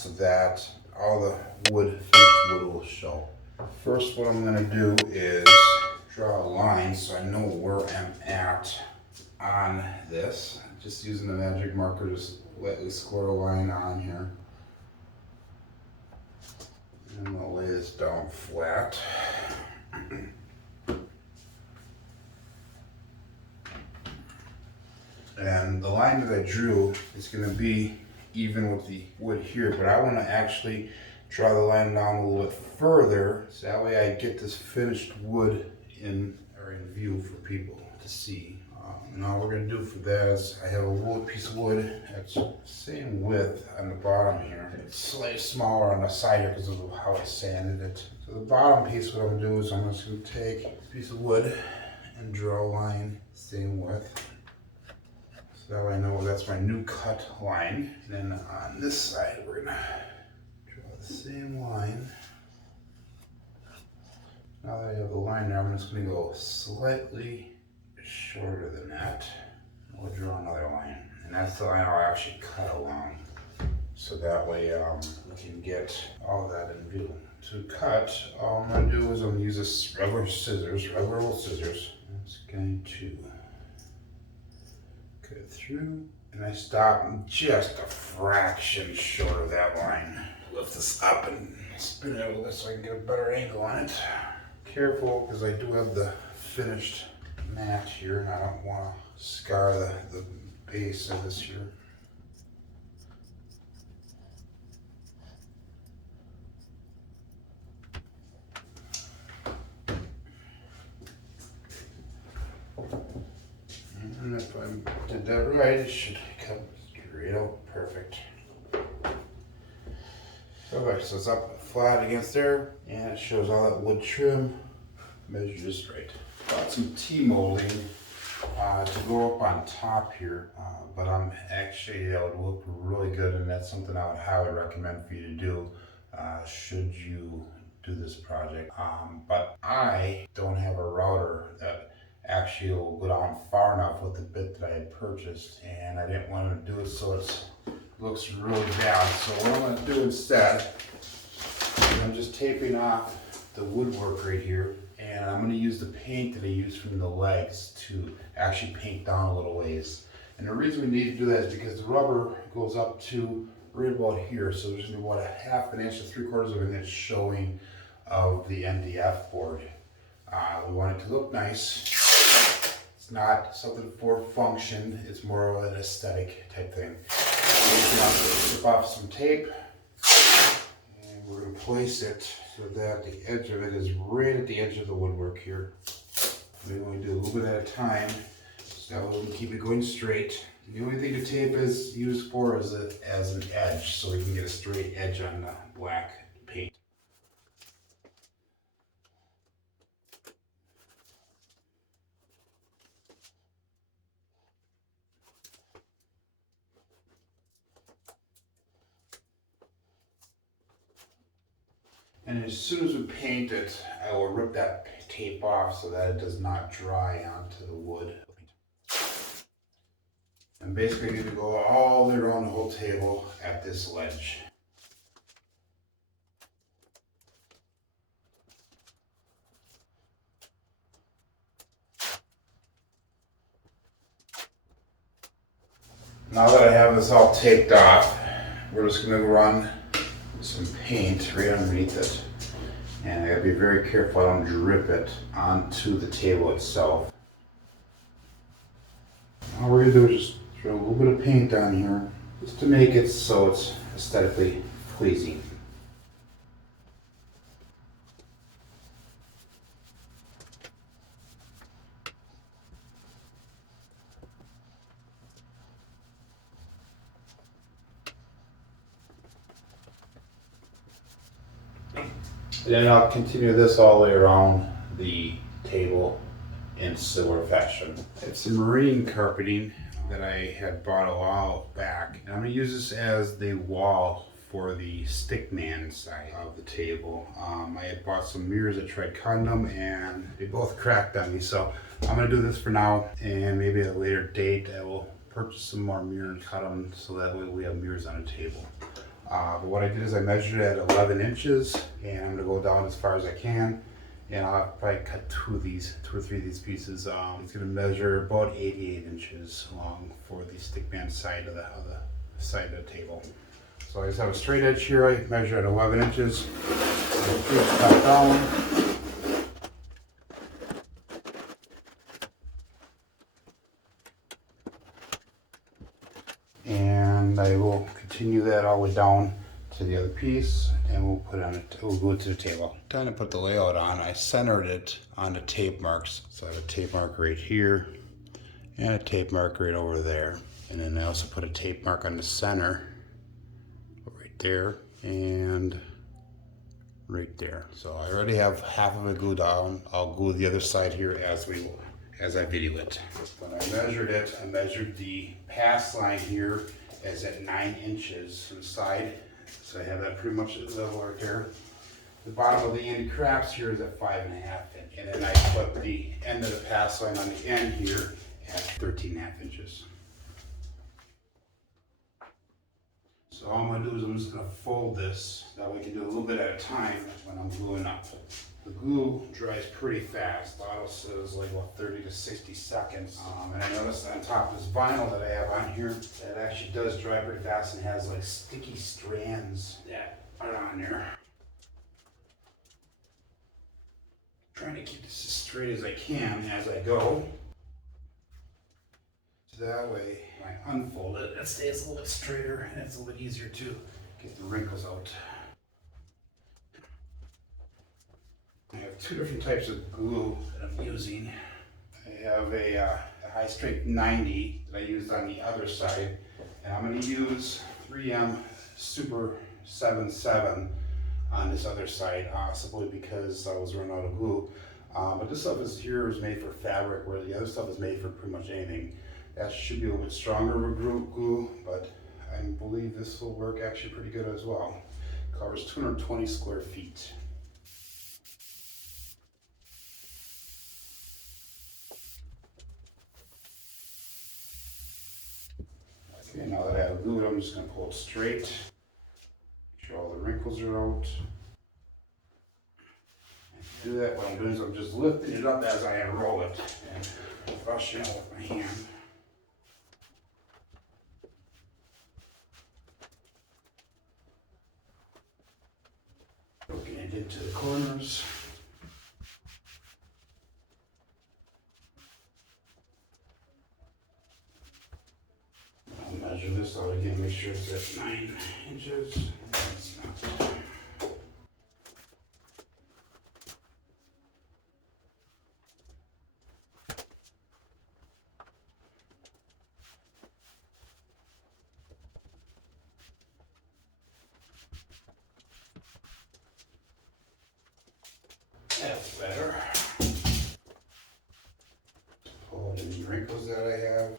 so that all the finished wood will show. First, what I'm gonna do is draw a line so I know where I'm at on this. Just using the magic marker, just lightly score a line on here. And I'm gonna lay this down flat. And the line that I drew is gonna be even with the wood here, but I wanna actually draw the line down a little bit further, so that way I get this finished wood in view for people to see. And all we're gonna do for that is I have a wood piece of wood that's the same width on the bottom here. It's slightly smaller on the side here because of how I sanded it. So the bottom piece, what I'm gonna do is I'm just gonna take a piece of wood and draw a line same width. So that way I know that's my new cut line. And then on this side, we're gonna draw the same line. Now that I have the line there, I'm just gonna go slightly shorter than that. We'll draw another line. And that's the line I'll actually cut along. So that way we can get all of that in view. To cut, all I'm gonna do is I'm gonna use this regular old scissors. I'm just going to cut it through, and I stop just a fraction short of that line. Lift this up and spin it a little bit so I can get a better angle on it. Careful, because I do have the finished mat here, and I don't want to scar the base of this here. And if I did that right, it should come straight out perfect. Perfect, so it's up flat against there, and it shows all that wood trim measured just right. Got some T-molding to go up on top here, but I'm actually, that would look really good, and that's something I would highly recommend for you to do should you do this project. But I don't have a router that actually will go down far enough with the bit that I had purchased, and I didn't want to do it so it looks really bad. So what I'm going to do instead, I'm just taping off the woodwork right here, and I'm going to use the paint that I used from the legs to actually paint down a little ways. And the reason we need to do that is because the rubber goes up to right about here, so there's going to be about a half an inch to 3/4 of an inch showing of the MDF board. We want it to look nice. It's not something for function, it's more of an aesthetic type thing. So I'm going to strip off some tape, and we're going to place it so that the edge of it is right at the edge of the woodwork here. We only do a little bit at a time, so we can keep it going straight. The only thing the tape is used for is as an edge, so we can get a straight edge on the black paint. And as soon as we paint it, I will rip that tape off so that it does not dry onto the wood. And basically you need to go all the way around the whole table at this ledge. Now that I have this all taped off, we're just going to run some paint right underneath it. And I gotta be very careful I don't drip it onto the table itself. All we're gonna do is just throw a little bit of paint on here just to make it so it's aesthetically pleasing. And then I'll continue this all the way around the table in similar fashion. It's some marine carpeting that I had bought a while back. And I'm gonna use this as the wall for the stickman side of the table. I had bought some mirrors at Tried Condom and they both cracked on me. So I'm gonna do this for now, and maybe at a later date I will purchase some more mirrors and cut them so that way we have mirrors on the table. But what I did is I measured it at 11 inches, and I'm gonna go down as far as I can. And I'll probably cut two or three of these pieces. It's gonna measure about 88 inches long for the stickman side of the side of the table. So I just have a straight edge here. I measure at 11 inches. Cut down. And I will continue that all the way down to the other piece, and we'll put it on it. We'll go to the table. Time to put the layout on. I centered it on the tape marks. So I have a tape mark right here and a tape mark right over there. And then I also put a tape mark on the center right there and right there. So I already have half of it glued down. I'll glue the other side here as I video it. When I measured the pass line here as at 9 inches from the side. So I have that pretty much at level right there. The bottom of the Andy Crafts here is at 5.5 inches. And then I put the end of the pass line on the end here at 13.5 inches. So all I'm gonna do is I'm just gonna fold this. That way I can do a little bit at a time when I'm gluing up. The glue dries pretty fast. The bottle says like 30 to 60 seconds. And I noticed on top of this vinyl that I have on here, that actually does dry pretty fast and has like sticky strands that are on there. Trying to keep this as straight as I can as I go. So that way, when I unfold it, it stays a little bit straighter and it's a little bit easier to get the wrinkles out. I have two different types of glue that I'm using. I have a high strength 90 that I used on the other side, and I'm going to use 3M Super 77 on this other side, simply because I was running out of glue. But this stuff is made for fabric, where the other stuff is made for pretty much anything. That should be a little bit stronger of a glue, but I believe this will work actually pretty good as well. It covers 220 square feet. Okay, now that I have glue, I'm just going to pull it straight. Make sure all the wrinkles are out. And to do that, what I'm doing is I'm just lifting it up as I unroll it and brushing it with my hand. Poking it into the corners. I'll measure this out again, make sure it's at 9 inches. It's not. That's better. Pull any wrinkles that I have.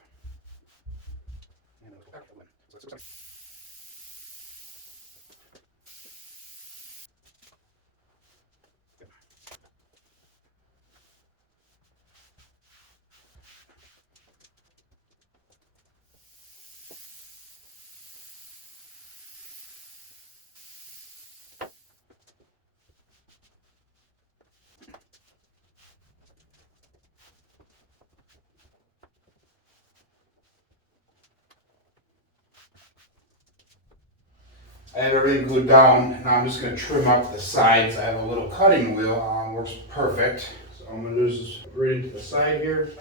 I have everything glued down. Now I'm just going to trim up the sides. I have a little cutting wheel. Works perfect. So I'm going to do is just right into the side here.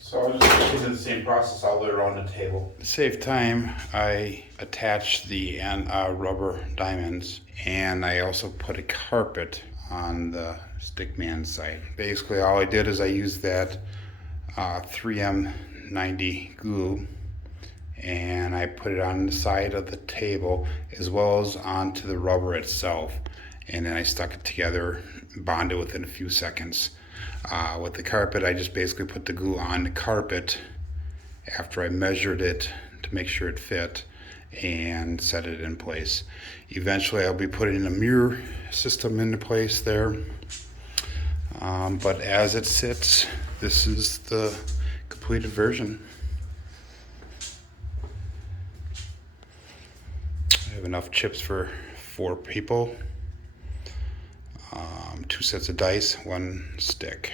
So I'll just continue the same process all the way around the table. To save time, I attached the rubber diamonds, and I also put a carpet on the stickman side. Basically, all I did is I used that 3M 90 glue, and I put it on the side of the table as well as onto the rubber itself, and then I stuck it together, bonded within a few seconds. With the carpet, I just basically put the glue on the carpet after I measured it to make sure it fit and set it in place. Eventually I'll be putting a mirror system into place there, but as it sits, this is the completed version. I have enough chips for 4 people, 2 sets of dice, 1 stick.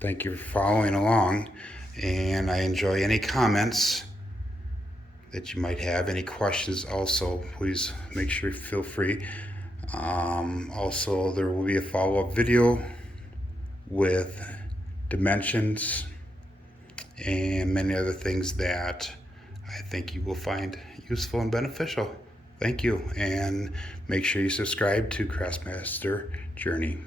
Thank you for following along, and I enjoy any comments that you might have. Any questions also, please make sure you feel free. Also, there will be a follow-up video with dimensions and many other things that I think you will find useful and beneficial. Thank you, and make sure you subscribe to Craftsmaster Journey.